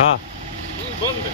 ಹಾಂ ಬಂದೆ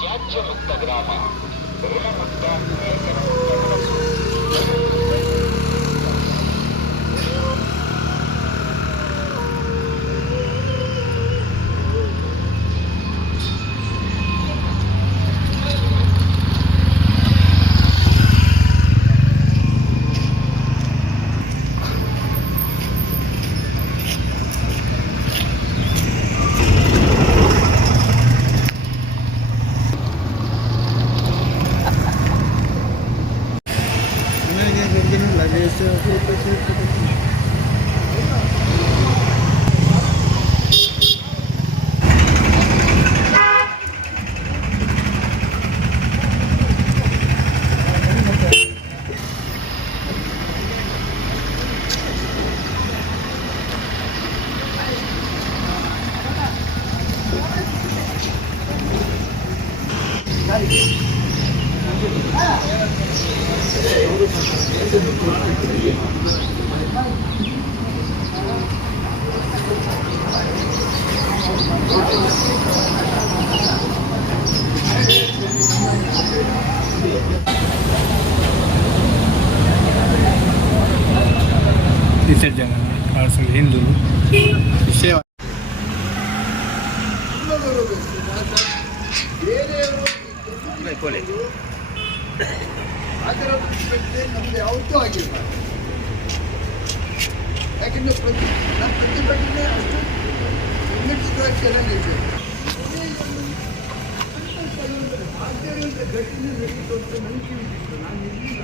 ತ್ಯಾಜ್ಯ ಮುಕ್ತ ಗ್ರಾಮ ಋಣಮುಕ್ತ ವಿಸರ್ಜನೆ ಕಾಣಿಸಲು ಹಿಂದೂ ವಿಷಯ ಅದರ ನಮ್ದು ಯಾವತ್ತೂ ಆಗಿಲ್ಲ. ಯಾಕೆಂದರೆ ಪ್ರತಿಭಟನೆ ಅಷ್ಟು ಸಂಘಟಿತವಾಗಿ ಚೆನ್ನಾಗಿದೆ. ಆದ್ದರಿಂದ ಘಟನೆ ನಡೀತು ಅಂತ ನಂಬಿಕೆ ಇದ್ದಿತ್ತು. ನಾನು ಇರಲಿಲ್ಲ.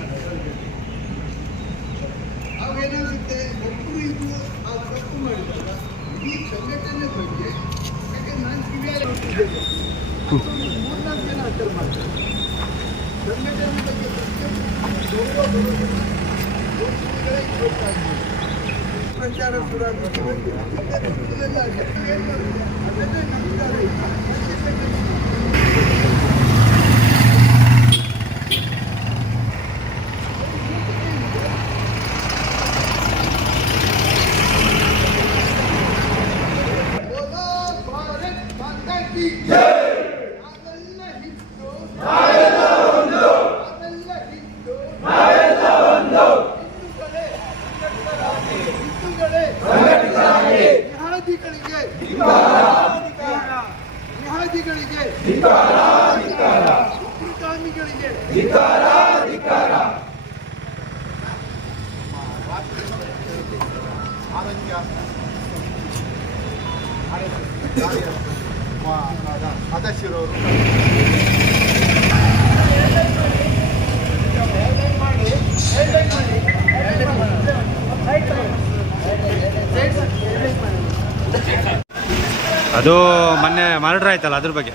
ಅವೇನಾಗುತ್ತೆ, ಒಬ್ಬರು ಇದು ಆ ತಪ್ಪು ಮಾಡಿದಾಗ ಇಡೀ ಸಂಘಟನೆ ಬಗ್ಗೆ, ಯಾಕೆಂದ್ರೆ ನಾನು ಕಿವಿಯಾಗಿ ನೋಡ್ತಿದ್ದೇನೆ, 3-4 ಜನ ಹತ್ಯೆ ಮಾಡ್ತಾರೆ. ಸಂಘಟನೆ ಬಗ್ಗೆ ಪ್ರಚಾರ ಕೂಡ ಅದನ್ನೇ ನಂಬ್ತಾರೆ. ಸದಾಶಿವ ಅವರು. ಅದು ಮೊನ್ನೆ ಮರ್ಡರ್ ಆಯ್ತಲ್ಲ ಅದ್ರ ಬಗ್ಗೆ.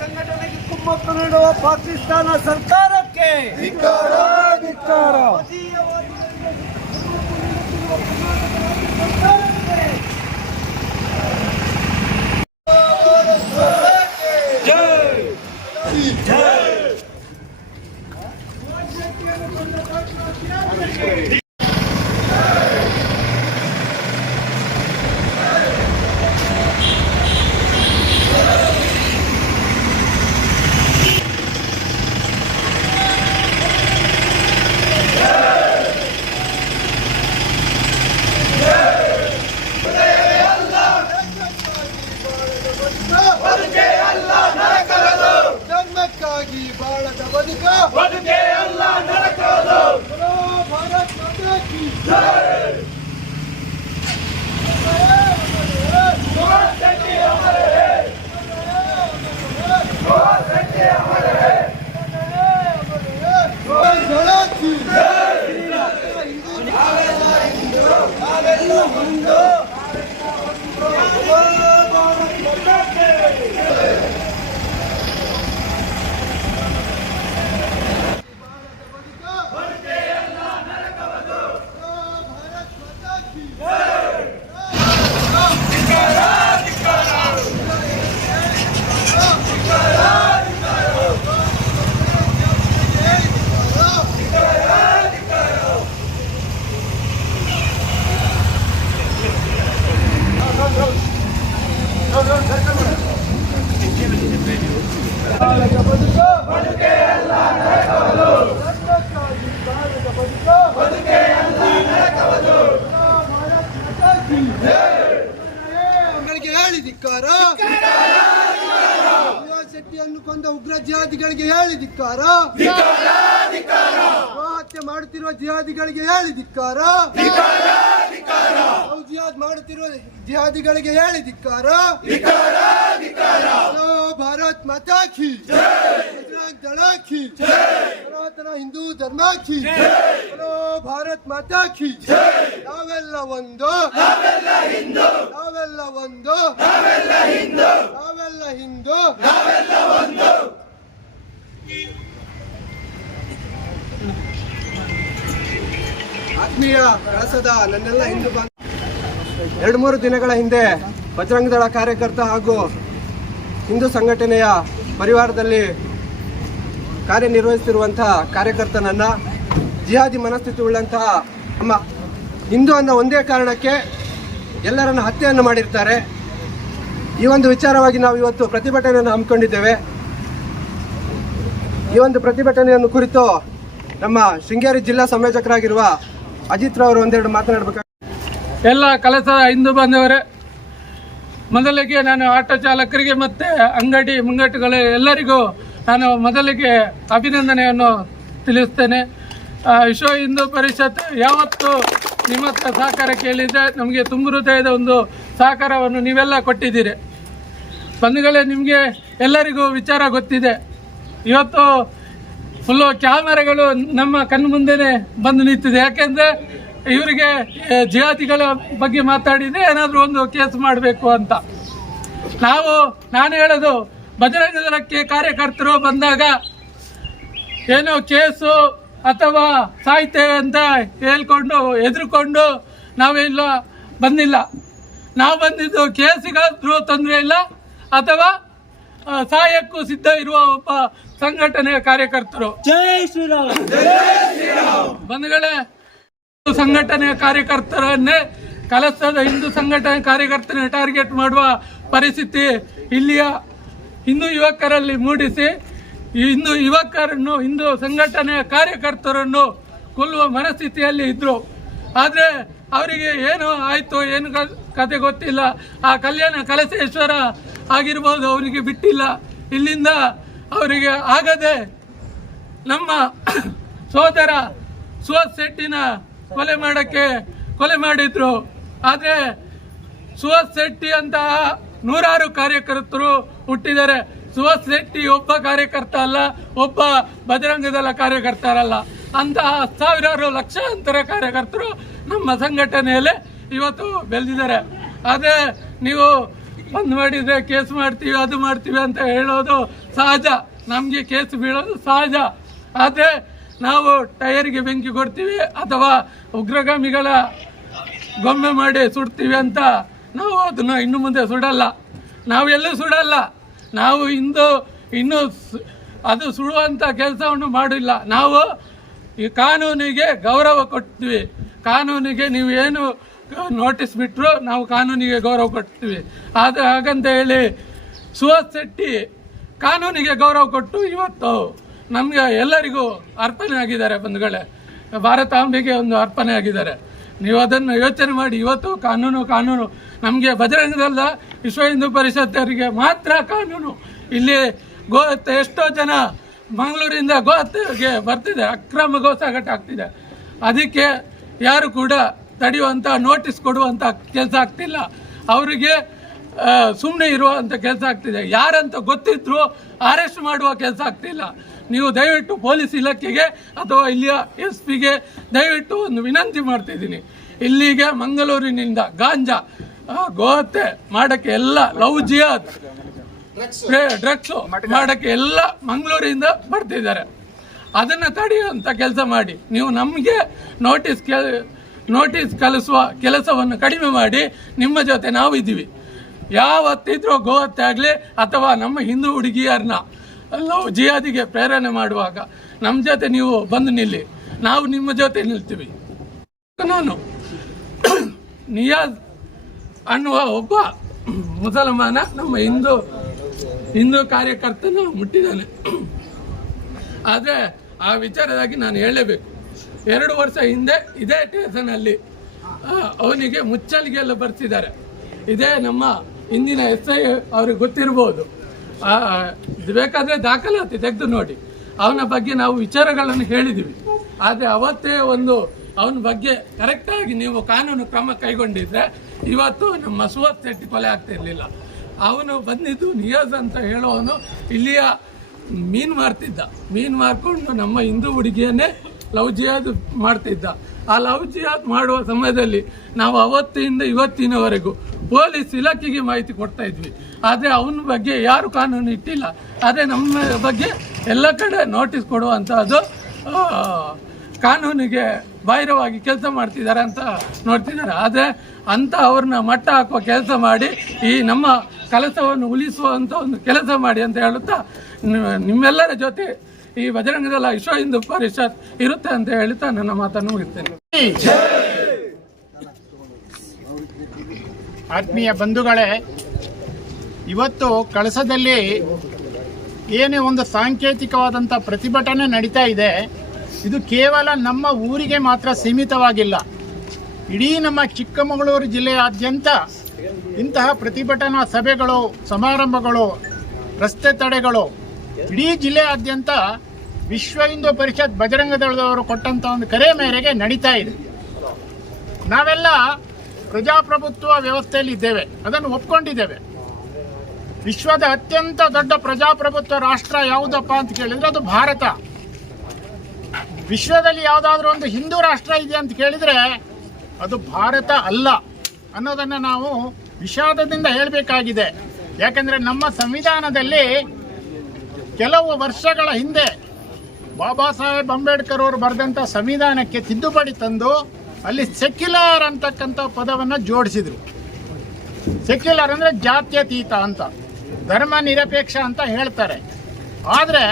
ಸಂಘಟನೆಗೆ ಕುಮ್ಮಕ್ಕು ನೀಡುವ ಪಾಕಿಸ್ತಾನ ಸರ್ಕಾರಕ್ಕೆ ಧಿಕ್ಕಾರ. ಧರ್ಮಕ್ಕಾಗಿ ಬಾಳದ ಬದುಕೆ ಅಲ್ಲ ನರಕದು. ಭಾರತ್ ಮಾತಾ ಕಿ ಜೈ. ಹೇಳಿ ಧಿಕ್ಕಾರ. ಶೆಟ್ಟಿಯನ್ನು ಕೊಂದ ಉಗ್ರ ಜಿಹಾದಿಗಳಿಗೆ ಹೇಳಿ ಧಿಕ್ಕಾರ. ಹತ್ಯೆ ಮಾಡುತ್ತಿರುವ ಜಿಹಾದಿಗಳಿಗೆ ಹೇಳಿ ಧಿಕ್ಕಾರ. ಜಿಹಾದ್ ಮಾಡುತ್ತಿರುವ ಜಿಹಾದಿಗಳಿಗೆ ಹೇಳಿ ಧಿಕ್ಕಾರ. ಭಾರತ್ ಮಾತಾ ಕಿ ಬಜರಂಗ್ ದಳ ಕಿ ಸನಾತನ ಹಿಂದೂ ಧರ್ಮ ಕಿ ಭಾರತ್ ಮಾತಾ ಕಿ. ನಾವೆಲ್ಲ ಒಂದು, ನಾವೆಲ್ಲ ಹಿಂದೂ, ನಾವೆಲ್ಲ ಹಿಂದೂ. ಆತ್ಮೀಯ ಕಳಸದ ನನ್ನೆಲ್ಲ ಹಿಂದೂ 2-3 ದಿನಗಳ ಹಿಂದೆ ಬಜರಂಗ ದಳ ಕಾರ್ಯಕರ್ತ ಹಾಗೂ ಹಿಂದೂ ಸಂಘಟನೆಯ ಪರಿವಾರದಲ್ಲಿ ಕಾರ್ಯನಿರ್ವಹಿಸುತ್ತಿರುವಂತಹ ಕಾರ್ಯಕರ್ತನನ್ನು ಜಿಹಾದಿ ಮನಸ್ಥಿತಿ ಉಳ್ಳಂತಹ ನಮ್ಮ ಹಿಂದೂ ಅನ್ನೋ ಒಂದೇ ಕಾರಣಕ್ಕೆ ಎಲ್ಲರನ್ನು ಹತ್ಯೆಯನ್ನು ಮಾಡಿರ್ತಾರೆ. ಈ ಒಂದು ವಿಚಾರವಾಗಿ ನಾವು ಇವತ್ತು ಪ್ರತಿಭಟನೆಯನ್ನು ಹಮ್ಮಿಕೊಂಡಿದ್ದೇವೆ. ಈ ಒಂದು ಪ್ರತಿಭಟನೆಯನ್ನು ಕುರಿತು ನಮ್ಮ ಶೃಂಗೇರಿ ಜಿಲ್ಲಾ ಸಂಯೋಜಕರಾಗಿರುವ ಅಜಿತ್ ರವರು ಒಂದೆರಡು ಮಾತನಾಡಬೇಕು. ಎಲ್ಲ ಕಳಸದ ಹಿಂದೂ ಬಾಂಧವರೇ, ಮೊದಲಿಗೆ ನಾನು ಆಟೋ ಚಾಲಕರಿಗೆ ಮತ್ತು ಅಂಗಡಿ ಮುಂಗಟ್ಟುಗಳ ಎಲ್ಲರಿಗೂ ನಾನು ಮೊದಲಿಗೆ ಅಭಿನಂದನೆಯನ್ನು ತಿಳಿಸ್ತೇನೆ. ವಿಶ್ವ ಹಿಂದೂ ಪರಿಷತ್ ಯಾವತ್ತು ನಿಮ್ಮ ಹತ್ರ ಸಹಕಾರ ಕೇಳಿದರೆ ನಮಗೆ ತುಂಬ ಹೃದಯದ ಒಂದು ಸಹಕಾರವನ್ನು ನೀವೆಲ್ಲ ಕೊಟ್ಟಿದ್ದೀರಿ. ಬಂಧುಗಳೇ, ನಿಮಗೆ ಎಲ್ಲರಿಗೂ ವಿಚಾರ ಗೊತ್ತಿದೆ. ಇವತ್ತು ಫುಲ್ಲು ಕ್ಯಾಮರಾಗಳು ನಮ್ಮ ಕಣ್ಣು ಮುಂದೆನೇ ಬಂದು ನಿಂತಿದೆ. ಯಾಕೆಂದರೆ ಇವರಿಗೆ ಜಿಹಾದಿಗಳ ಬಗ್ಗೆ ಮಾತಾಡಿದರೆ ಏನಾದರೂ ಒಂದು ಕೇಸ್ ಮಾಡಬೇಕು ಅಂತ. ನಾನು ಹೇಳೋದು, ಬಜರಂಗ ದಳಕ್ಕೆ ಕಾರ್ಯಕರ್ತರು ಬಂದಾಗ ಏನೋ ಕೇಸು ಅಥವಾ ಸಾಯ್ತೇವೆ ಅಂತ ಹೇಳ್ಕೊಂಡು ಹೆದರ್ಕೊಂಡು ನಾವೆಲ್ಲ ಬಂದಿಲ್ಲ. ನಾವು ಬಂದಿದ್ದು ಕೇಸಿಗಾದರೂ ತೊಂದರೆ ಇಲ್ಲ ಅಥವಾ ಸಾಯಕ್ಕೂ ಸಿದ್ಧ ಇರುವ ಒಬ್ಬ ಸಂಘಟನೆಯ ಕಾರ್ಯಕರ್ತರು. ಜೈ ಶ್ರೀರಾಮ್. ಬಂಧುಗಳೇ, ಸಂಘಟನೆಯ ಕಾರ್ಯಕರ್ತರನ್ನೇ ಕಲಸದ ಹಿಂದೂ ಸಂಘಟನೆ ಕಾರ್ಯಕರ್ತರನ್ನ ಟಾರ್ಗೆಟ್ ಮಾಡುವ ಪರಿಸ್ಥಿತಿ ಇಲ್ಲಿಯ ಹಿಂದೂ ಯುವಕರಲ್ಲಿ ಮೂಡಿಸಿ ಹಿಂದೂ ಯುವಕರನ್ನು ಹಿಂದೂ ಸಂಘಟನೆಯ ಕಾರ್ಯಕರ್ತರನ್ನು ಕೊಲ್ಲುವ ಮನಸ್ಥಿತಿಯಲ್ಲಿ ಇದ್ದರು. ಆದರೆ ಅವರಿಗೆ ಏನು ಆಯಿತು ಏನು ಕತೆ ಗೊತ್ತಿಲ್ಲ. ಆ ಕಲ್ಯಾಣ ಕಲಸೇಶ್ವರ ಆಗಿರ್ಬೋದು, ಅವರಿಗೆ ಬಿಟ್ಟಿಲ್ಲ. ಇಲ್ಲಿಂದ ಅವರಿಗೆ ಆಗದೆ ನಮ್ಮ ಸೋದರ ಸುಹಾಸ್ ಶೆಟ್ಟಿನ ಕೊಲೆ ಮಾಡಿದ್ರು. ಆದರೆ ಸುಹಾಸ್ ಶೆಟ್ಟಿ ಅಂತಹ ನೂರಾರು ಕಾರ್ಯಕರ್ತರು ಹುಟ್ಟಿದ್ದಾರೆ. ಸುಹಾಸ್ ಶೆಟ್ಟಿ ಒಬ್ಬ ಕಾರ್ಯಕರ್ತ ಅಲ್ಲ, ಒಬ್ಬ ಬಜರಂಗದಳ ಕಾರ್ಯಕರ್ತರಲ್ಲ. ಅಂತಹ ಸಾವಿರಾರು ಲಕ್ಷಾಂತರ ಕಾರ್ಯಕರ್ತರು ನಮ್ಮ ಸಂಘಟನೆಯಲ್ಲಿ ಇವತ್ತು ಬೆಳೆದಿದ್ದಾರೆ. ಆದರೆ ನೀವು ಬಂದ್ ಮಾಡಿದರೆ ಕೇಸ್ ಮಾಡ್ತೀವಿ, ಅದು ಮಾಡ್ತೀವಿ ಅಂತ ಹೇಳೋದು ಸಹಜ. ನಮಗೆ ಕೇಸ್ ಬೀಳೋದು ಸಹಜ. ಆದರೆ ನಾವು ಟೈರ್ಗೆ ಬೆಂಕಿ ಕೊಡ್ತೀವಿ ಅಥವಾ ಉಗ್ರಗಾಮಿಗಳ ಗೊಂಬೆ ಮಾಡಿ ಸುಡ್ತೀವಿ ಅಂತ ನಾವು ಅದನ್ನು ಇನ್ನು ಮುಂದೆ ಸುಡಲ್ಲ. ನಾವು ಎಲ್ಲೂ ಸುಡಲ್ಲ. ನಾವು ಇನ್ನೂ ಅದು ಸುಡುವಂಥ ಕೆಲಸವನ್ನು ಮಾಡಿಲ್ಲ. ನಾವು ಈ ಕಾನೂನಿಗೆ ಗೌರವ ಕೊಡ್ತೀವಿ. ಕಾನೂನಿಗೆ ನೀವು ಏನು ನೋಟಿಸ್ ಬಿಟ್ಟರು ನಾವು ಕಾನೂನಿಗೆ ಗೌರವ ಕೊಡ್ತೀವಿ. ಆದರೆ ಹಾಗಂತ ಹೇಳಿ ಸುಹಾಸ್ ಶೆಟ್ಟಿ ಕಾನೂನಿಗೆ ಗೌರವ ಕೊಟ್ಟು ಇವತ್ತು ನಮಗೆ ಎಲ್ಲರಿಗೂ ಅರ್ಪಣೆ ಆಗಿದ್ದಾರೆ. ಬಂಧುಗಳೇ, ಭಾರತಾಂಬೆಗೆ ಒಂದು ಅರ್ಪಣೆ ಆಗಿದ್ದಾರೆ. ನೀವು ಅದನ್ನು ಯೋಚನೆ ಮಾಡಿ. ಇವತ್ತು ಕಾನೂನು ನಮಗೆ ಬಜರಂಗದಲ್ಲ, ವಿಶ್ವ ಹಿಂದೂ ಪರಿಷತ್ತರಿಗೆ ಮಾತ್ರ ಕಾನೂನು. ಇಲ್ಲಿ ಗೋಹತ್ಯೆ ಎಷ್ಟೋ ಜನ ಮಂಗಳೂರಿಂದ ಗೋಹತ್ಯೆಗೆ ಬರ್ತಿದೆ, ಅಕ್ರಮ ಗೋಸಾಗಾಟ ಆಗ್ತಿದೆ. ಅದಕ್ಕೆ ಯಾರು ಕೂಡ ತಡೆಯುವಂಥ ನೋಟಿಸ್ ಕೊಡುವಂಥ ಕೆಲಸ ಆಗ್ತಿಲ್ಲ. ಅವರಿಗೆ ಸುಮ್ಮನೆ ಇರುವಂಥ ಕೆಲಸ ಆಗ್ತಿದೆ. ಯಾರಂತ ಗೊತ್ತಿದ್ರು ಅರೆಸ್ಟ್ ಮಾಡುವ ಕೆಲಸ ಆಗ್ತಿಲ್ಲ. ನೀವು ದಯವಿಟ್ಟು ಪೊಲೀಸ್ ಇಲಾಖೆಗೆ ಅಥವಾ ಇಲ್ಲಿಯ SP ಗೆ ದಯವಿಟ್ಟು ಒಂದು ವಿನಂತಿ ಮಾಡ್ತಿದ್ದೀನಿ. ಇಲ್ಲಿಗೆ ಮಂಗಳೂರಿನಿಂದ ಗಾಂಜಾ ಗೋಹತ್ಯೆ ಮಾಡೋಕ್ಕೆ ಎಲ್ಲ ಲವ್ ಜಿಹಾದ್ ಡ್ರಗ್ಸು ಮಾಡೋಕ್ಕೆ ಎಲ್ಲ ಮಂಗಳೂರಿಂದ ಬರ್ತಿದ್ದಾರೆ. ಅದನ್ನು ತಡೆಯುವಂಥ ಕೆಲಸ ಮಾಡಿ. ನೀವು ನಮಗೆ ನೋಟಿಸ್ ಕಳಿಸುವ ಕೆಲಸವನ್ನು ಕಡಿಮೆ ಮಾಡಿ. ನಿಮ್ಮ ಜೊತೆ ನಾವು ಇದ್ದೀವಿ. ಯಾವತ್ತಿದ್ರೂ ಗೋಹತ್ಯೆ ಆಗಲಿ ಅಥವಾ ನಮ್ಮ ಹಿಂದೂ ಹುಡುಗಿಯರನ್ನ ಲವ್ ಜಿಹಾದಿಗೆ ಪ್ರೇರಣೆ ಮಾಡುವಾಗ ನಮ್ಮ ಜೊತೆ ನೀವು ಬಂದು ನಿಲ್ಲಿ. ನಾವು ನಿಮ್ಮ ಜೊತೆ ನಿಲ್ತೀವಿ. ನಾನು ನಿಯಾಜ್ ಅನ್ನುವ ಒಬ್ಬ ಮುಸಲ್ಮಾನ ನಮ್ಮ ಹಿಂದೂ ಕಾರ್ಯಕರ್ತನ ಮುಟ್ಟಿದ್ದಾನೆ. ಆದರೆ ಆ ವಿಚಾರದಾಗಿ ನಾನು ಹೇಳಲೇಬೇಕು. 2 ವರ್ಷ ಹಿಂದೆ ಇದೇ ಸ್ಟೇಷನಲ್ಲಿ ಅವನಿಗೆ ಮುಚ್ಚಲಿಗೆಲ್ಲ ಬರ್ತಿದ್ದಾರೆ. ಇದೇ ನಮ್ಮ ಹಿಂದಿನ SI ಅವ್ರಿಗೆ ಗೊತ್ತಿರ್ಬೋದು. ಬೇಕಾದರೆ ದಾಖಲಾತಿ ತೆಗೆದು ನೋಡಿ. ಅವನ ಬಗ್ಗೆ ನಾವು ವಿಚಾರಗಳನ್ನು ಹೇಳಿದ್ದೀವಿ. ಆದರೆ ಅವತ್ತೇ ಅವನ ಬಗ್ಗೆ ಕರೆಕ್ಟಾಗಿ ನೀವು ಕಾನೂನು ಕ್ರಮ ಕೈಗೊಂಡಿದ್ರೆ ಇವತ್ತು ನಮ್ಮ ಸುಹಾಸ್ ಶೆಟ್ಟಿ ಕೊಲೆ ಆಗ್ತಿರ್ಲಿಲ್ಲ. ಅವನು ಬಂದಿದ್ದು ನಿಯಾಜ್ ಅಂತ ಹೇಳೋವನು ಇಲ್ಲಿಯ ಮೀನು ಮಾರ್ಕೊಂಡು ನಮ್ಮ ಹಿಂದೂ ಹುಡುಗಿಯನ್ನೇ ಲವ್ ಜಿಹಾದ್ ಮಾಡ್ತಿದ್ದ. ಆ ಲವ್ ಜಿಹಾದ್ ಮಾಡುವ ಸಮಯದಲ್ಲಿ ನಾವು ಅವತ್ತಿಂದ ಇವತ್ತಿನವರೆಗೂ ಪೊಲೀಸ್ ಇಲಾಖೆಗೆ ಮಾಹಿತಿ ಕೊಡ್ತಾ ಇದ್ವಿ. ಆದರೆ ಅವನ ಬಗ್ಗೆ ಯಾರು ಕಾನೂನು ಇಟ್ಟಿಲ್ಲ. ಆದರೆ ನಮ್ಮ ಬಗ್ಗೆ ಎಲ್ಲ ಕಡೆ ನೋಟಿಸ್ ಕೊಡುವಂಥದ್ದು ಕಾನೂನಿಗೆ ಬಾಹಿರವಾಗಿ ಕೆಲಸ ಮಾಡ್ತಿದ್ದಾರೆ ಅಂತ ನೋಡ್ತಿದ್ದಾರೆ. ಆದರೆ ಅಂತ ಅವ್ರನ್ನ ಮಟ್ಟ ಹಾಕುವ ಕೆಲಸ ಮಾಡಿ ಈ ನಮ್ಮ ಕೆಲಸವನ್ನು ಉಳಿಸುವಂಥ ಒಂದು ಕೆಲಸ ಮಾಡಿ ಅಂತ ಹೇಳುತ್ತಾ ನಿಮ್ಮೆಲ್ಲರ ಜೊತೆ ಈ ಬಜರಂಗದಳ ವಿಶ್ವ ಹಿಂದೂ ಪರಿಷತ್ ಇರುತ್ತೆ ಅಂತ ಹೇಳುತ್ತಾ ನನ್ನ ಮಾತನ್ನು ಮುಗಿಸ್ತೇನೆ. ಆತ್ಮೀಯ ಬಂಧುಗಳೇ, ಇವತ್ತು ಕಳಸದಲ್ಲಿ ಏನೇ ಒಂದು ಸಾಂಕೇತಿಕವಾದಂಥ ಪ್ರತಿಭಟನೆ ನಡೀತಾ ಇದೆ. ಇದು ಕೇವಲ ನಮ್ಮ ಊರಿಗೆ ಮಾತ್ರ ಸೀಮಿತವಾಗಿಲ್ಲ. ಇಡೀ ನಮ್ಮ ಚಿಕ್ಕಮಗಳೂರು ಜಿಲ್ಲೆಯಾದ್ಯಂತ ಇಂತಹ ಪ್ರತಿಭಟನಾ ಸಭೆಗಳು, ಸಮಾರಂಭಗಳು, ರಸ್ತೆ ತಡೆಗಳು ಇಡೀ ಜಿಲ್ಲೆಯಾದ್ಯಂತ ವಿಶ್ವ ಹಿಂದೂ ಪರಿಷತ್ ಬಜರಂಗ ದಳದವರು ಕೊಟ್ಟಂತ ಒಂದು ಕರೆ ಮೇರೆಗೆ ನಡೀತಾ ಇದೆ. ನಾವೆಲ್ಲ ಪ್ರಜಾಪ್ರಭುತ್ವ ವ್ಯವಸ್ಥೆಯಲ್ಲಿ ಇದ್ದೇವೆ, ಅದನ್ನು ಒಪ್ಕೊಂಡಿದ್ದೇವೆ. ವಿಶ್ವದ ಅತ್ಯಂತ ದೊಡ್ಡ ಪ್ರಜಾಪ್ರಭುತ್ವ ರಾಷ್ಟ್ರ ಯಾವುದಪ್ಪ ಅಂತ ಕೇಳಿದ್ರೆ ಅದು ಭಾರತ. ವಿಶ್ವದಲ್ಲಿ ಯಾವುದಾದ್ರೂ ಒಂದು ಹಿಂದೂ ರಾಷ್ಟ್ರ ಇದೆ ಅಂತ ಕೇಳಿದ್ರೆ ಅದು ಭಾರತ ಅಲ್ಲ ಅನ್ನೋದನ್ನು ನಾವು ವಿಷಾದದಿಂದ ಹೇಳಬೇಕಾಗಿದೆ. ಯಾಕಂದರೆ ನಮ್ಮ ಸಂವಿಧಾನದಲ್ಲಿ ಕೆಲವು ವರ್ಷಗಳ ಹಿಂದೆ ಬಾಬಾ ಸಾಹೇಬ್ ಅಂಬೇಡ್ಕರ್ ಅವರು ಬರೆದಂಥ ಸಂವಿಧಾನಕ್ಕೆ ತಿದ್ದುಪಡಿ ತಂದು ಅಲ್ಲಿ ಸೆಕ್ಯುಲರ್ ಅಂತಕ್ಕಂಥ ಪದವನ್ನು ಜೋಡಿಸಿದ್ರು. ಸೆಕ್ಯುಲರ್ ಅಂದರೆ ಜಾತ್ಯತೀತ ಅಂತ, ಧರ್ಮ ನಿರಪೇಕ್ಷ ಅಂತ ಹೇಳ್ತಾರೆ. ಆದರೆ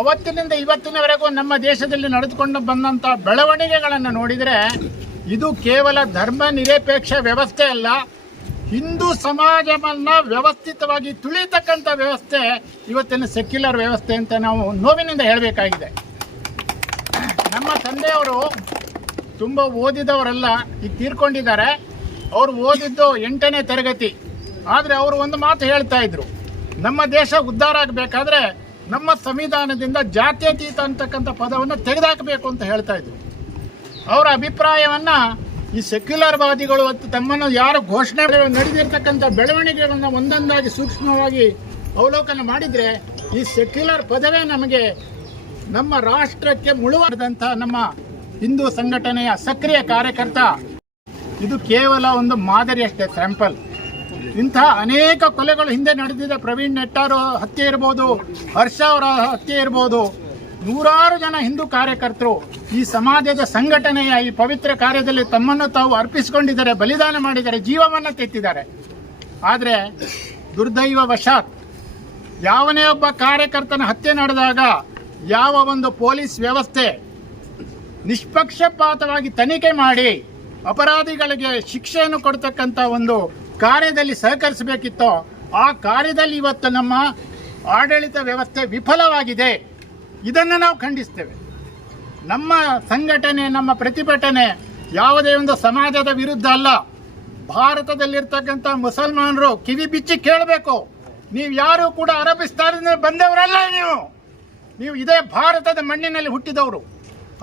ಅವತ್ತಿನಿಂದ ಇವತ್ತಿನವರೆಗೂ ನಮ್ಮ ದೇಶದಲ್ಲಿ ನಡೆದುಕೊಂಡು ಬಂದಂಥ ಬೆಳವಣಿಗೆಗಳನ್ನು ನೋಡಿದರೆ ಇದು ಕೇವಲ ಧರ್ಮ ನಿರಪೇಕ್ಷ ವ್ಯವಸ್ಥೆ ಅಲ್ಲ, ಹಿಂದೂ ಸಮಾಜವನ್ನು ವ್ಯವಸ್ಥಿತವಾಗಿ ತುಳಿತಕ್ಕಂಥ ವ್ಯವಸ್ಥೆ ಇವತ್ತಿನ ಸೆಕ್ಯುಲರ್ ವ್ಯವಸ್ಥೆ ಅಂತ ನಾವು ನೋವಿನಿಂದ ಹೇಳಬೇಕಾಗಿದೆ. ನಮ್ಮ ತಂದೆಯವರು ತುಂಬ ಓದಿದವರಲ್ಲ, ಈಗ ತೀರ್ಕೊಂಡಿದ್ದಾರೆ. ಅವರು ಓದಿದ್ದು 8ನೇ ತರಗತಿ. ಆದರೆ ಅವರು ಒಂದು ಮಾತು ಹೇಳ್ತಾ ಇದ್ರು, ನಮ್ಮ ದೇಶ ಉದ್ಧಾರ ಆಗಬೇಕಾದ್ರೆ ನಮ್ಮ ಸಂವಿಧಾನದಿಂದ ಜಾತ್ಯತೀತ ಅಂತಕ್ಕಂಥ ಪದವನ್ನು ತೆಗೆದುಹಾಕಬೇಕು ಅಂತ ಹೇಳ್ತಾ ಇದ್ರು. ಅವರ ಅಭಿಪ್ರಾಯವನ್ನು ಈ ಸೆಕ್ಯುಲರ್ ವಾದಿಗಳು ತಮ್ಮನ್ನು ಯಾರು ಘೋಷಣೆ ನಡೆದಿರ್ತಕ್ಕಂಥ ಬೆಳವಣಿಗೆಗಳನ್ನು ಒಂದೊಂದಾಗಿ ಸೂಕ್ಷ್ಮವಾಗಿ ಅವಲೋಕನ ಮಾಡಿದರೆ ಈ ಸೆಕ್ಯುಲರ್ ಪದವೇ ನಮಗೆ ನಮ್ಮ ರಾಷ್ಟ್ರಕ್ಕೆ ಮುಳುವಾದಂಥ ನಮ್ಮ ಹಿಂದೂ ಸಂಘಟನೆಯ ಸಕ್ರಿಯ ಕಾರ್ಯಕರ್ತ ಇದು ಕೇವಲ ಒಂದು ಮಾದರಿ ಅಷ್ಟೇ, ಸ್ಯಾಂಪಲ್. ಇಂತಹ ಅನೇಕ ಕೊಲೆಗಳು ಹಿಂದೆ ನಡೆದಿದೆ. ಪ್ರವೀಣ್ ನೆಟ್ಟಾರು ಹತ್ಯೆ ಇರ್ಬೋದು, ಹರ್ಷ ಅವರ ಹತ್ಯೆ ಇರ್ಬೋದು. ನೂರಾರು ಜನ ಹಿಂದೂ ಕಾರ್ಯಕರ್ತರು ಈ ಸಮಾಜದ ಸಂಘಟನೆಯ ಈ ಪವಿತ್ರ ಕಾರ್ಯದಲ್ಲಿ ತಮ್ಮನ್ನು ತಾವು ಅರ್ಪಿಸಿಕೊಂಡಿದ್ದಾರೆ, ಬಲಿದಾನ ಮಾಡಿದ್ದಾರೆ, ಜೀವವನ್ನು ತೆತ್ತಿದ್ದಾರೆ. ಆದರೆ ದುರ್ದೈವವಶಾತ್ ಯಾವನೇ ಒಬ್ಬ ಕಾರ್ಯಕರ್ತನ ಹತ್ಯೆ ನಡೆದಾಗ ಯಾವ ಒಂದು ಪೊಲೀಸ್ ವ್ಯವಸ್ಥೆ ನಿಷ್ಪಕ್ಷಪಾತವಾಗಿ ತನಿಖೆ ಮಾಡಿ ಅಪರಾಧಿಗಳಿಗೆ ಶಿಕ್ಷೆಯನ್ನು ಕೊಡ್ತಕ್ಕಂಥ ಒಂದು ಕಾರ್ಯದಲ್ಲಿ ಸಹಕರಿಸಬೇಕಿತ್ತೋ ಆ ಕಾರ್ಯದಲ್ಲಿ ಇವತ್ತು ನಮ್ಮ ಆಡಳಿತ ವ್ಯವಸ್ಥೆ ವಿಫಲವಾಗಿದೆ. ಇದನ್ನು ನಾವು ಖಂಡಿಸ್ತೇವೆ. ನಮ್ಮ ಸಂಘಟನೆ, ನಮ್ಮ ಪ್ರತಿಭಟನೆ ಯಾವುದೇ ಒಂದು ಸಮಾಜದ ವಿರುದ್ಧ ಅಲ್ಲ. ಭಾರತದಲ್ಲಿರ್ತಕ್ಕಂಥ ಮುಸಲ್ಮಾನರು ಕಿವಿ ಬಿಚ್ಚಿ ಕೇಳಬೇಕು, ನೀವು ಯಾರು ಕೂಡ ಅರಬಿಸ್ತಾನದಿಂದ ಬಂದವರಲ್ಲ, ನೀವು ಇದೇ ಭಾರತದ ಮಣ್ಣಿನಲ್ಲಿ ಹುಟ್ಟಿದವರು.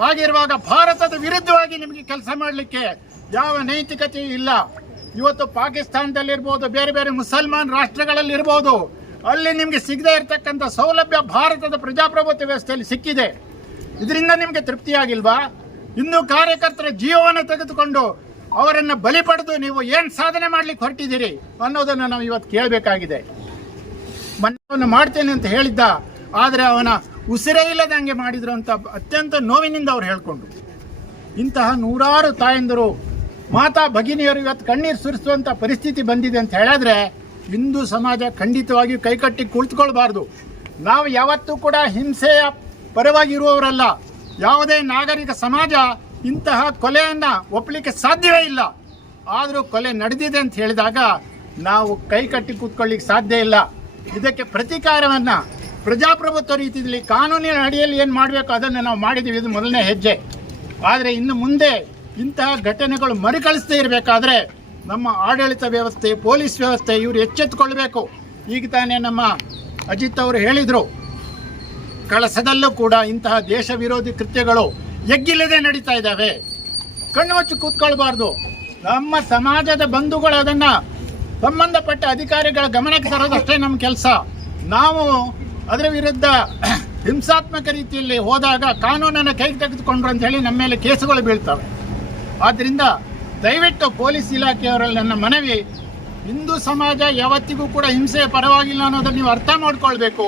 ಹಾಗಿರುವಾಗ ಭಾರತದ ವಿರುದ್ಧವಾಗಿ ನಿಮಗೆ ಕೆಲಸ ಮಾಡಲಿಕ್ಕೆ ಯಾವ ನೈತಿಕತೆಯೂ ಇಲ್ಲ. ಇವತ್ತು ಪಾಕಿಸ್ತಾನದಲ್ಲಿರ್ಬೋದು, ಬೇರೆ ಬೇರೆ ಮುಸಲ್ಮಾನ್ ರಾಷ್ಟ್ರಗಳಲ್ಲಿರ್ಬೋದು, ಅಲ್ಲಿ ನಿಮಗೆ ಸಿಗದೇ ಇರತಕ್ಕಂಥ ಸೌಲಭ್ಯ ಭಾರತದ ಪ್ರಜಾಪ್ರಭುತ್ವ ವ್ಯವಸ್ಥೆಯಲ್ಲಿ ಸಿಕ್ಕಿದೆ. ಇದರಿಂದ ನಿಮಗೆ ತೃಪ್ತಿಯಾಗಿಲ್ವಾ? ಇನ್ನೂ ಕಾರ್ಯಕರ್ತರ ಜೀವವನ್ನು ತೆಗೆದುಕೊಂಡು ಅವರನ್ನು ಬಲಿ ಪಡೆದು ನೀವು ಏನು ಸಾಧನೆ ಮಾಡಲಿಕ್ಕೆ ಹೊರಟಿದ್ದೀರಿ ಅನ್ನೋದನ್ನು ನಾವು ಇವತ್ತು ಕೇಳಬೇಕಾಗಿದೆ. ಮನ್ನವನ್ನು ಮಾಡ್ತೇನೆ ಅಂತ ಹೇಳಿದ್ದ, ಆದರೆ ಅವನ ಉಸಿರೇ ಇಲ್ಲದಂಗೆ ಮಾಡಿದ್ರು ಅಂತ ಅತ್ಯಂತ ನೋವಿನಿಂದ ಅವ್ರು ಹೇಳ್ಕೊಂಡು. ಇಂತಹ ನೂರಾರು ತಾಯಂದರು, ಮಾತಾ ಭಗಿನಿಯರು ಇವತ್ತು ಕಣ್ಣೀರು ಸುರಿಸುವಂಥ ಪರಿಸ್ಥಿತಿ ಬಂದಿದೆ ಅಂತ ಹೇಳಿದ್ರೆ ಹಿಂದೂ ಸಮಾಜ ಖಂಡಿತವಾಗಿಯೂ ಕೈಕಟ್ಟಿ ಕುಳಿತುಕೊಳ್ಬಾರ್ದು. ನಾವು ಯಾವತ್ತೂ ಕೂಡ ಹಿಂಸೆಯ ಪರವಾಗಿರುವವರಲ್ಲ. ಯಾವುದೇ ನಾಗರಿಕ ಸಮಾಜ ಇಂತಹ ಕೊಲೆಯನ್ನು ಒಪ್ಪಲಿಕ್ಕೆ ಸಾಧ್ಯವೇ ಇಲ್ಲ. ಆದರೂ ಕೊಲೆ ನಡೆದಿದೆ ಅಂತ ಹೇಳಿದಾಗ ನಾವು ಕೈಕಟ್ಟಿ ಕೂತ್ಕೊಳ್ಳಿಕ್ಕೆ ಸಾಧ್ಯ ಇಲ್ಲ. ಇದಕ್ಕೆ ಪ್ರತೀಕಾರವನ್ನು ಪ್ರಜಾಪ್ರಭುತ್ವ ರೀತಿಯಲ್ಲಿ ಕಾನೂನಿನ ಅಡಿಯಲ್ಲಿ ಏನು ಮಾಡಬೇಕು ಅದನ್ನು ನಾವು ಮಾಡಿದ್ದೀವಿ. ಇದು ಮೊದಲನೇ ಹೆಜ್ಜೆ. ಆದರೆ ಇನ್ನು ಮುಂದೆ ಇಂತಹ ಘಟನೆಗಳು ಮರುಕಳಿಸದೇ ಇರಬೇಕಾದ್ರೆ ನಮ್ಮ ಆಡಳಿತ ವ್ಯವಸ್ಥೆ, ಪೊಲೀಸ್ ವ್ಯವಸ್ಥೆ ಇವರು ಎಚ್ಚೆತ್ತುಕೊಳ್ಬೇಕು. ಈಗ ತಾನೇ ನಮ್ಮ ಅಜಿತ್ ಅವರು ಹೇಳಿದರು, ಕಳಸದಲ್ಲೂ ಕೂಡ ಇಂತಹ ದೇಶ ವಿರೋಧಿ ಕೃತ್ಯಗಳು ಎಗ್ಗಿಲ್ಲದೆ ನಡೀತಾ ಇದ್ದಾವೆ. ಕಣ್ಣು ಮುಚ್ಚಿ ಕೂತ್ಕೊಳ್ಬಾರ್ದು. ನಮ್ಮ ಸಮಾಜದ ಬಂಧುಗಳು ಅದನ್ನು ಸಂಬಂಧಪಟ್ಟ ಅಧಿಕಾರಿಗಳ ಗಮನಕ್ಕೆ ತರೋದಷ್ಟೇ ನಮ್ಮ ಕೆಲಸ. ನಾವು ಅದರ ವಿರುದ್ಧ ಹಿಂಸಾತ್ಮಕ ರೀತಿಯಲ್ಲಿ ಹೋದಾಗ ಕಾನೂನನ್ನು ಕೈಗೆ ತೆಗೆದುಕೊಂಡ್ರು ಅಂತ ಹೇಳಿ ನಮ್ಮ ಮೇಲೆ ಕೇಸುಗಳು ಬೀಳ್ತವೆ. ಆದ್ದರಿಂದ ದಯವಿಟ್ಟು ಪೊಲೀಸ್ ಇಲಾಖೆಯವರಲ್ಲಿ ನನ್ನ ಮನವಿ, ಹಿಂದೂ ಸಮಾಜ ಯಾವತ್ತಿಗೂ ಕೂಡ ಹಿಂಸೆಯ ಪರವಾಗಿಲ್ಲ ಅನ್ನೋದನ್ನು ನೀವು ಅರ್ಥ ಮಾಡ್ಕೊಳ್ಬೇಕು.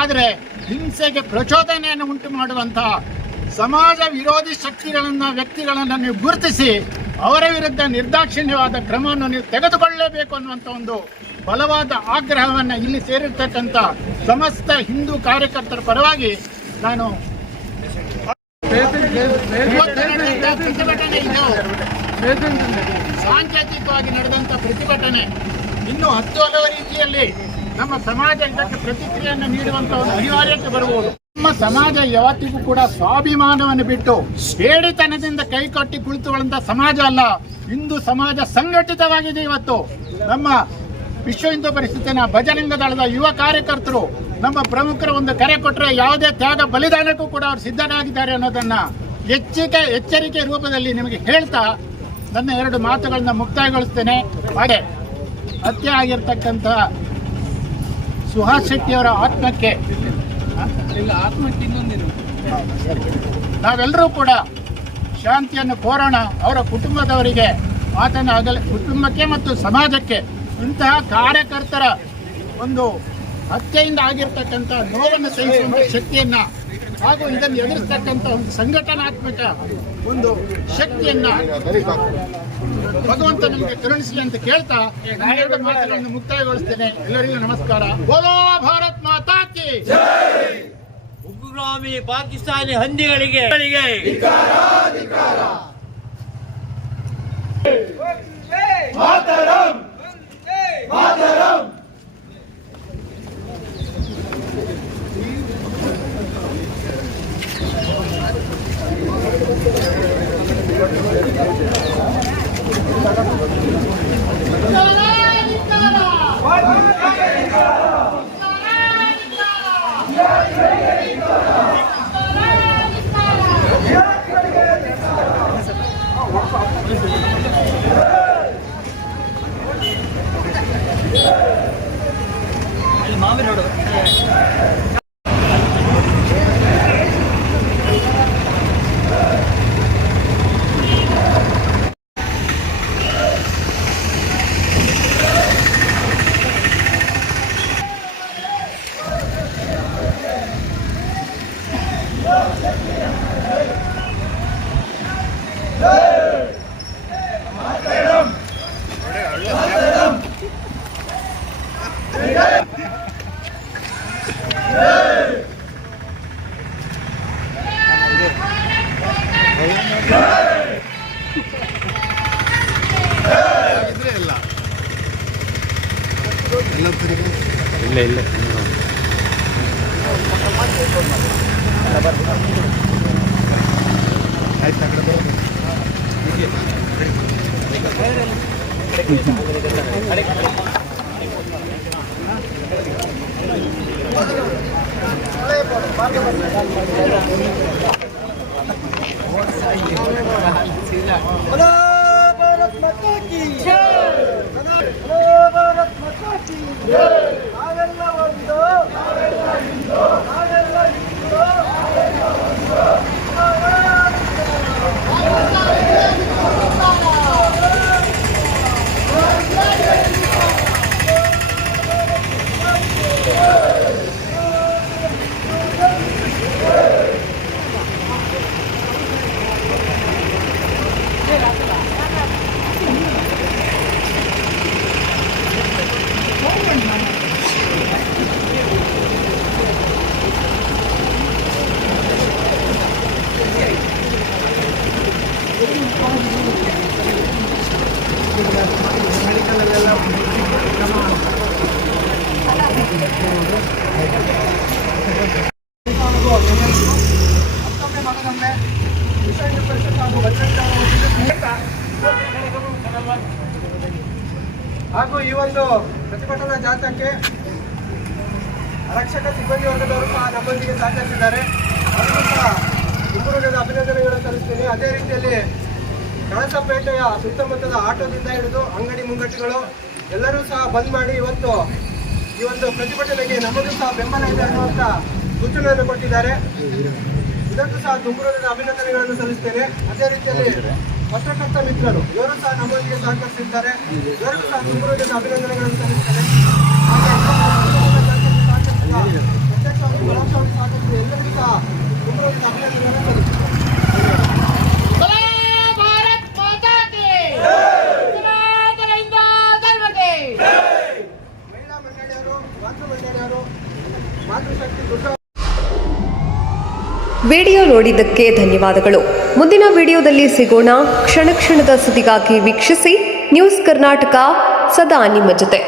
ಆದರೆ ಹಿಂಸೆಗೆ ಪ್ರಚೋದನೆಯನ್ನು ಉಂಟು ಮಾಡುವಂತಹ ಸಮಾಜ ವಿರೋಧಿ ಶಕ್ತಿಗಳನ್ನು, ವ್ಯಕ್ತಿಗಳನ್ನು ನೀವು ಗುರುತಿಸಿ ಅವರ ವಿರುದ್ಧ ನಿರ್ದಾಕ್ಷಿಣ್ಯವಾದ ಕ್ರಮವನ್ನು ನೀವು ತೆಗೆದುಕೊಳ್ಳಲೇಬೇಕು ಅನ್ನುವಂಥ ಒಂದು ಬಲವಾದ ಆಗ್ರಹವನ್ನು ಇಲ್ಲಿ ಸೇರಿರ್ತಕ್ಕಂಥ ಸಮಸ್ತ ಹಿಂದೂ ಕಾರ್ಯಕರ್ತರ ಪರವಾಗಿ ನಾನು ಪ್ರತಿಭಟನೆ ಇದು ಸಾಂಕೇತಿಕವಾಗಿ ನಡೆದಂಥ ಪ್ರತಿಭಟನೆ ಇನ್ನೂ ಹಲವು ರೀತಿಯಲ್ಲಿ ನಮ್ಮ ಸಮಾಜ ಇದಕ್ಕೆ ಪ್ರತಿಕ್ರಿಯೆಯನ್ನು ನೀಡುವಂಥ ಒಂದು ಅನಿವಾರ್ಯತೆ ಬರಬಹುದು. ನಮ್ಮ ಸಮಾಜ ಯಾವತ್ತಿಗೂ ಕೂಡ ಸ್ವಾಭಿಮಾನವನ್ನು ಬಿಟ್ಟು ಹೇಡಿತನದಿಂದ ಕೈಕಟ್ಟಿ ಕುಳಿತುಕೊಳ್ಳುವಂಥ ಸಮಾಜ ಅಲ್ಲ. ಹಿಂದೂ ಸಮಾಜ ಸಂಘಟಿತವಾಗಿದೆ. ಇವತ್ತು ನಮ್ಮ ವಿಶ್ವ ಹಿಂದೂ ಪರಿಷತ್ತಿನ ಬಜರಂಗ ದಳದ ಯುವ ಕಾರ್ಯಕರ್ತರು ನಮ್ಮ ಪ್ರಮುಖರು ಒಂದು ಕರೆ ಕೊಟ್ಟರೆ ಯಾವುದೇ ತ್ಯಾಗ ಬಲಿದಾನಕ್ಕೂ ಕೂಡ ಅವರು ಸಿದ್ಧರಾಗಿದ್ದಾರೆ ಅನ್ನೋದನ್ನು ಎಚ್ಚರಿಕೆ ರೂಪದಲ್ಲಿ ನಿಮಗೆ ಹೇಳ್ತಾ ನನ್ನ 2 ಮಾತುಗಳನ್ನ ಮುಕ್ತಾಯಗೊಳಿಸ್ತೇನೆ. ಹಾಗೆ ಹತ್ಯೆ ಆಗಿರ್ತಕ್ಕಂಥ ಸುಹಾಸ್ ಶೆಟ್ಟಿಯವರ ಆತ್ಮಕ್ಕೆ ನಾವೆಲ್ಲರೂ ಕೂಡ ಶಾಂತಿಯನ್ನು ಕೋರೋಣ. ಅವರ ಕುಟುಂಬದವರಿಗೆ ಆತನ ಕುಟುಂಬಕ್ಕೆ ಮತ್ತು ಸಮಾಜಕ್ಕೆ ಇಂತಹ ಕಾರ್ಯಕರ್ತರ ಒಂದು ಹತ್ಯೆಯಿಂದ ಆಗಿರ್ತಕ್ಕಂಥ ನೋವನ್ನು ಸಹಿಸುವಂಥ ಶಕ್ತಿಯನ್ನು ಹಾಗೂ ಇದನ್ನು ಎದುರಿಸ್ತಕ್ಕಂಥ ಒಂದು ಸಂಘಟನಾತ್ಮಕ ಒಂದು ಶಕ್ತಿಯನ್ನು ಭಗವಂತ ನಮಗೆ ಕರುಣಿಸಲಿ ಅಂತ ಕೇಳ್ತಾ 2 ಮಾತುಗಳನ್ನು ಮುಕ್ತಾಯಗೊಳಿಸ್ತೇನೆ. ಎಲ್ಲರಿಗೂ ನಮಸ್ಕಾರ. ಬೋಲೋ ಭಾರತ್ ಮಾತಾ ಕಿ ಉಗ್ರಗಾಮಿ ಪಾಕಿಸ್ತಾನಿ ಹಂದಿಗಳಿಗೆ ಇಲ್ಲ ಹಾಗೂ ಈ ಒಂದು ಪ್ರತಿಭಟನಾ ಜಾಥಾಕ್ಕೆ ಆರಕ್ಷಕ ಸಿಬ್ಬಂದಿ ವರ್ಗದವರು ಸಹ ನಮ್ಮೊಂದಿಗೆ ಸಹಕರಿಸಿದ್ದಾರೆ. ಅವರಿಗೂ ಸಹ ತುಂಬುರುಗದ ಅಭಿನಂದನೆಗಳನ್ನು ಸಲ್ಲಿಸ್ತೀನಿ. ಅದೇ ರೀತಿಯಲ್ಲಿ ಕಳಸಪೇಟೆಯ ಸುತ್ತಮುತ್ತದ ಆಟೋದಿಂದ ಹಿಡಿದು ಅಂಗಡಿ ಮುಂಗಟ್ಟುಗಳು ಎಲ್ಲರೂ ಸಹ ಬಂದ್ ಮಾಡಿ ಇವತ್ತು ಈ ಒಂದು ಪ್ರತಿಭಟನೆಗೆ ನಮಗೂ ಸಹ ಬೆಂಬಲ ಇದೆ ಅನ್ನುವಂಥ ಸೂಚನೆಯನ್ನು ಕೊಟ್ಟಿದ್ದಾರೆ. ಇದಕ್ಕೂ ಸಹ ತುಂಬುರುಗದ ಅಭಿನಂದನೆಗಳನ್ನು ಸಲ್ಲಿಸ್ತೇನೆ. ಅದೇ ರೀತಿಯಲ್ಲಿ ಪತ್ರಕರ್ತ ಮಿತ್ರರು ಇವರು ಸಹ ನಮ್ಮೊಂದಿಗೆ ಸಹಕರಿಸಿದ್ದಾರೆ. ಇವರಿಗೂ ಸಹ ತುಂಬುರುಗದ ಅಭಿನಂದನೆಗಳನ್ನು ಸಲ್ಲಿಸ್ತೇನೆ. ಎಲ್ಲರಿಗೂ ಸಹ ತುಂಬುರುಗದ ಅಭಿನಂದನೆಗಳನ್ನು ಸಲ್ಲಿಸ್ತೇನೆ. ಮಹಿಳಾ ಮಂಡಳಿಯವರು, ಮಾತೃ ಮಂಡಳಿಯವರು, ಮಾತೃಶಕ್ತಿ ದುರ್ಗ ವಿಡಿಯೋ ನೋಡಿದ್ದಕ್ಕೆ ಧನ್ಯವಾದಗಳು. ಮುಂದಿನ ವಿಡಿಯೋದಲ್ಲಿ ಸಿಗೋಣ. ಕ್ಷಣ ಕ್ಷಣದ ಸುದ್ದಿಗಾಗಿ ವೀಕ್ಷಿಸಿ ನ್ಯೂಸ್ ಕರ್ನಾಟಕ, ಸದಾ ನಿಮ್ಮ ಜೊತೆ.